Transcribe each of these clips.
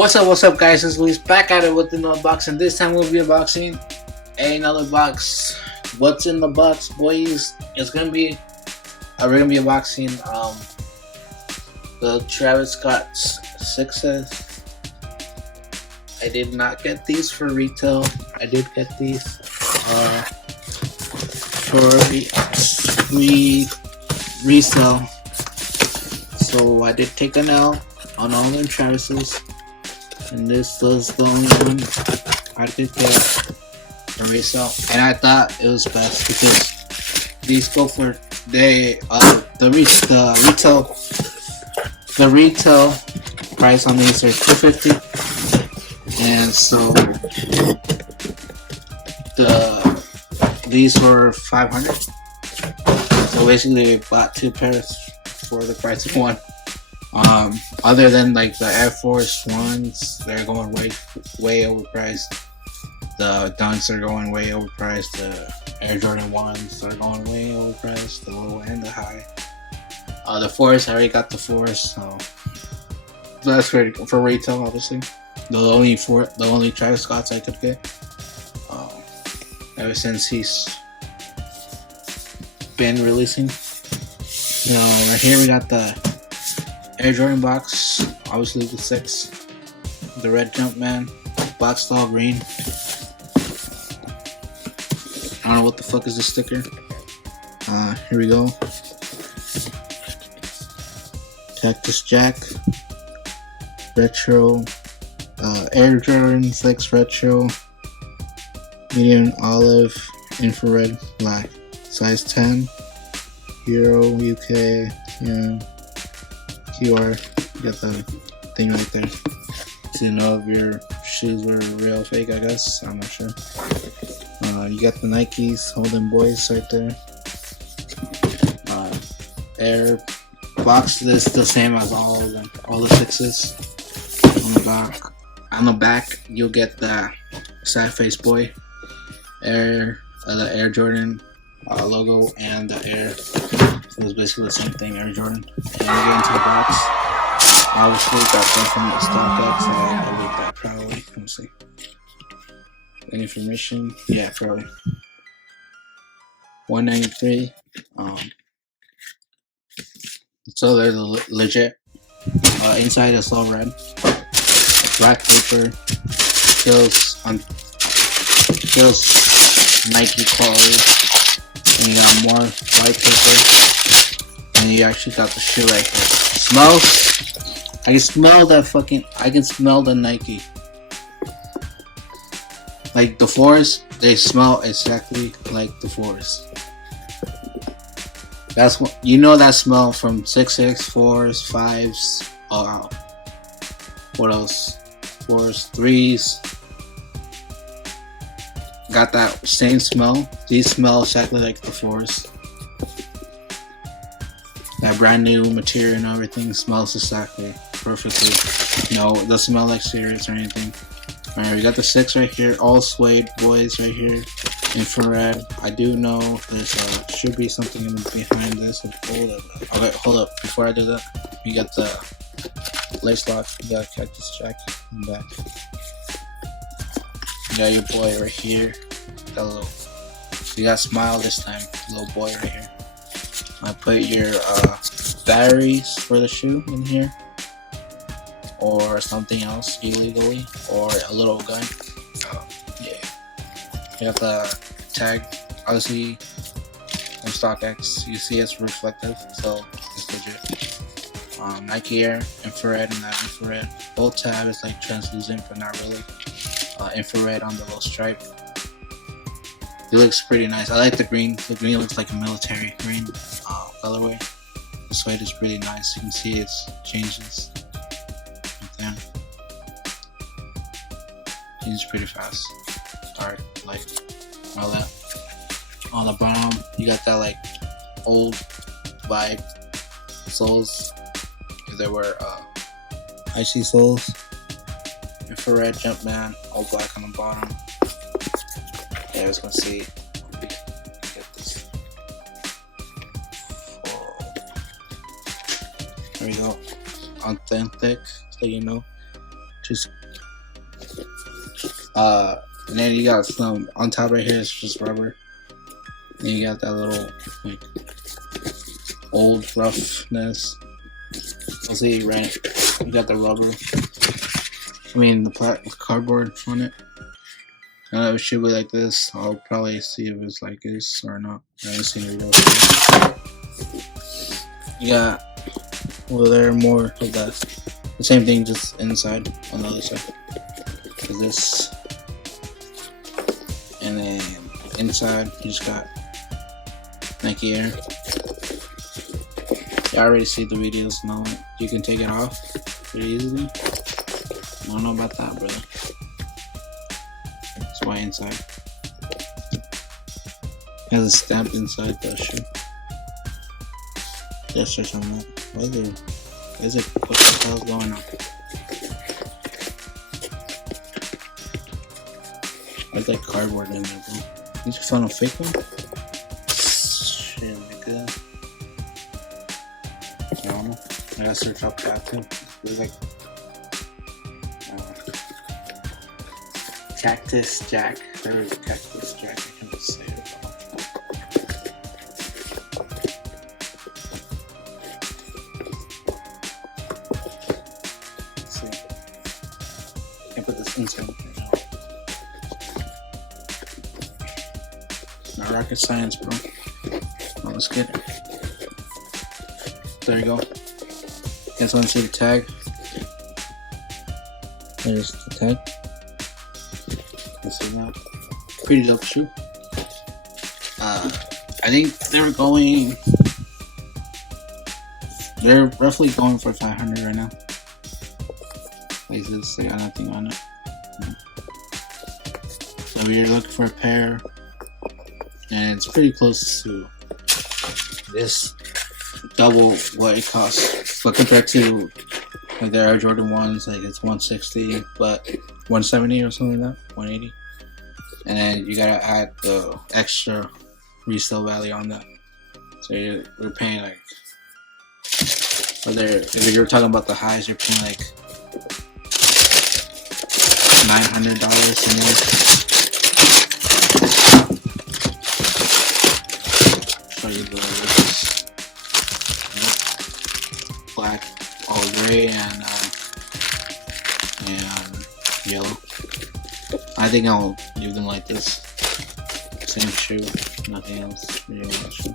What's up, guys? It's Luis back at it with another unboxing. This time we'll be unboxing another box. What's in the box, boys? We're gonna be unboxing the Travis Scott Sixes. I did not get these for retail. I did get these for resale. So I did take an L on all them Travises. And this was the only one I did get for resale, and I thought it was best because these go for the retail price on these are $250, and so these were $500. So basically, we bought two pairs for the price of one. Other than like the Air Force Ones, they're going way overpriced. The Dunks are going way overpriced. The Air Jordan Ones are going way overpriced. The low and the high. The Force, I already got the Force, so that's for retail, obviously. The only Travis Scotts I could get. Ever since he's been releasing. Right here we got the Air Jordan box, obviously the 6, the red Jumpman, box style green. I don't know what the fuck is this sticker. Here we go. Cactus Jack, retro, Air Jordan 6 retro, medium olive, infrared black, size 10, Euro, UK, QR, you got the thing right there to know if your shoes were real or fake, I guess. I'm not sure. You got the Nikes Holden Boys right there. Air box is the same as all of them, all the 6s. On the back, you'll get the Sad Face Boy, the Air Jordan logo, and the Air. So it's basically the same thing, Air Jordan. And we get into the box. Obviously, got some from the StockX. I believe that probably. Let me see. Any information? Yeah, probably. $193. So they're legit. Inside is all red. Black paper. Feels Nike quality. And you got more white paper. And you actually got the shoe right here. Smells. I can smell the Nike. Like the Force, they smell exactly like the Force. That's what that smell from 6X, 4s, 5s. What else? 4s, 3s. Got that same smell. These smell exactly like the Force. That brand new material and everything smells exactly perfectly. No, it doesn't smell like serious or anything. Alright, we got the 6 right here, all suede boys right here. Infrared. I do know there's should be something behind this. Okay, hold up. Before I do that, we got the lace lock. You got Cactus Jack in the back. You got your boy right here. You got Smile this time, little boy right here. I put your batteries for the shoe in here, or something else illegally, or a little gun. Yeah. You got the tag, obviously from StockX. You see it's reflective, so it's legit. Nike Air, infrared, and that infrared. Both tab is like translucent, but not really. Infrared on the little stripe. It looks pretty nice. I like the green. The green looks like a military green colorway. The suede is really nice. You can see it changes right there. Changes pretty fast. Dark, light, all that. On the bottom, you got that like old vibe soles. They were icy soles. Infrared Jumpman, all black on the bottom. Yeah, I was gonna see. Get this. There we go. Authentic, so you know. Just and then you got some on top right here. It's just rubber. And you got that little like old roughness. I'll see you right. You got the rubber. I mean the cardboard on it. I know it should be like this. I'll probably see if it's like this or not. I haven't seen it yet. You got over there more of that. The same thing, just inside on the other side. Is this, and then inside you just got Nike Air. You already see the videos now. You can take it off pretty easily. I don't know about that, brother. It's white inside. It has a stamp inside the shoe. Just search on that. What the hell's going on? What's that cardboard in there, bro? Did you find a fake one? Shit, nigga. I don't know. I gotta search up that too. There's like Cactus Jack. There is Cactus Jack. I can just say it. Let's see. I can put this inside right now. Not rocket science, bro. Now let's get it. There you go. Guys want to see the tag? There's the tag. Let's see that. Pretty dope shoe. I think they're roughly going for 500 right now. Like this, they got nothing on it. So we're looking for a pair, and it's pretty close to this double what it costs. But compared to like the Air Jordan 1s, like it's 160, but 170 or something like that, 180. And then you gotta add the extra resale value on that. So we're paying like, if you're talking about the highs, you're paying like $900 somewhere. Show you the black, all gray, and yellow. I think I'll leave them like this. Same shoe, nothing else. Really much.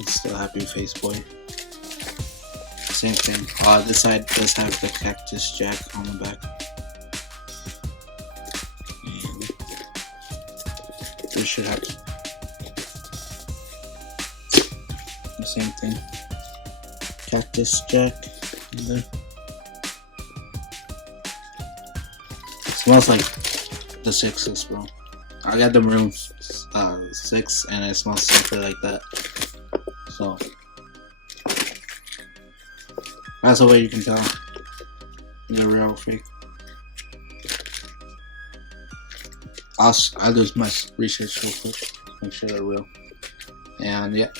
It's still Happy Face Boy. Same thing. This side does have the Cactus Jack on the back. And this should have the same thing. Cactus Jack in there. Smells like the 6s, bro. I got the maroon 6, and it smells something like that. So that's the way you can tell the real or fake. I'll do my research real quick, make sure they're real. And yeah.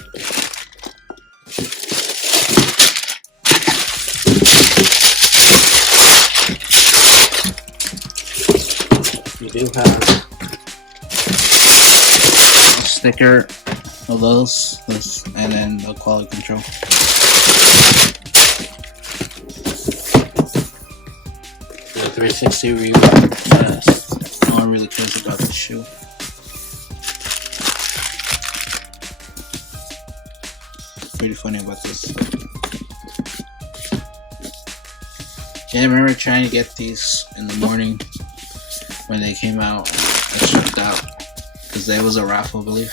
You do have a sticker of those, and then the quality control. The 360 review. No one really cares about the shoe. Pretty funny about this. Yeah, I remember trying to get these in the morning when they came out. I shipped out because there was a raffle, I believe.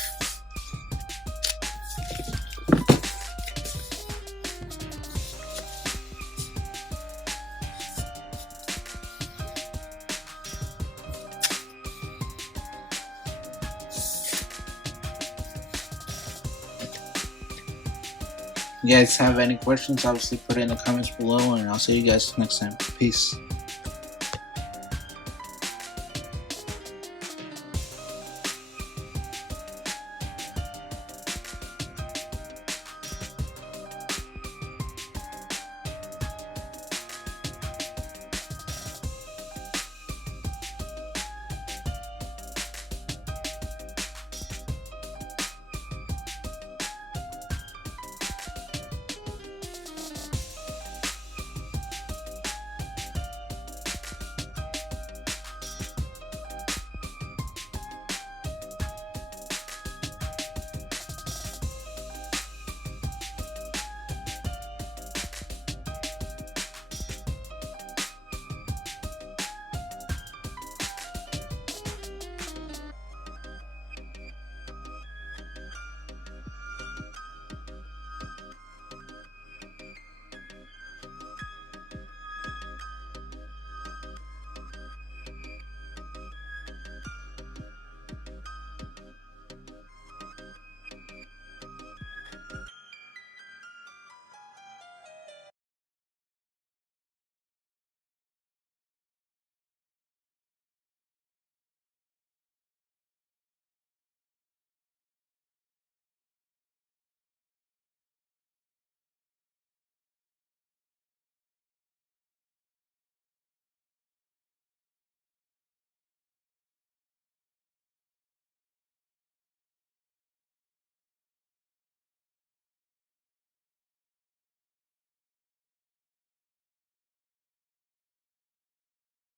If you guys have any questions, obviously put it in the comments below, and I'll see you guys next time. Peace.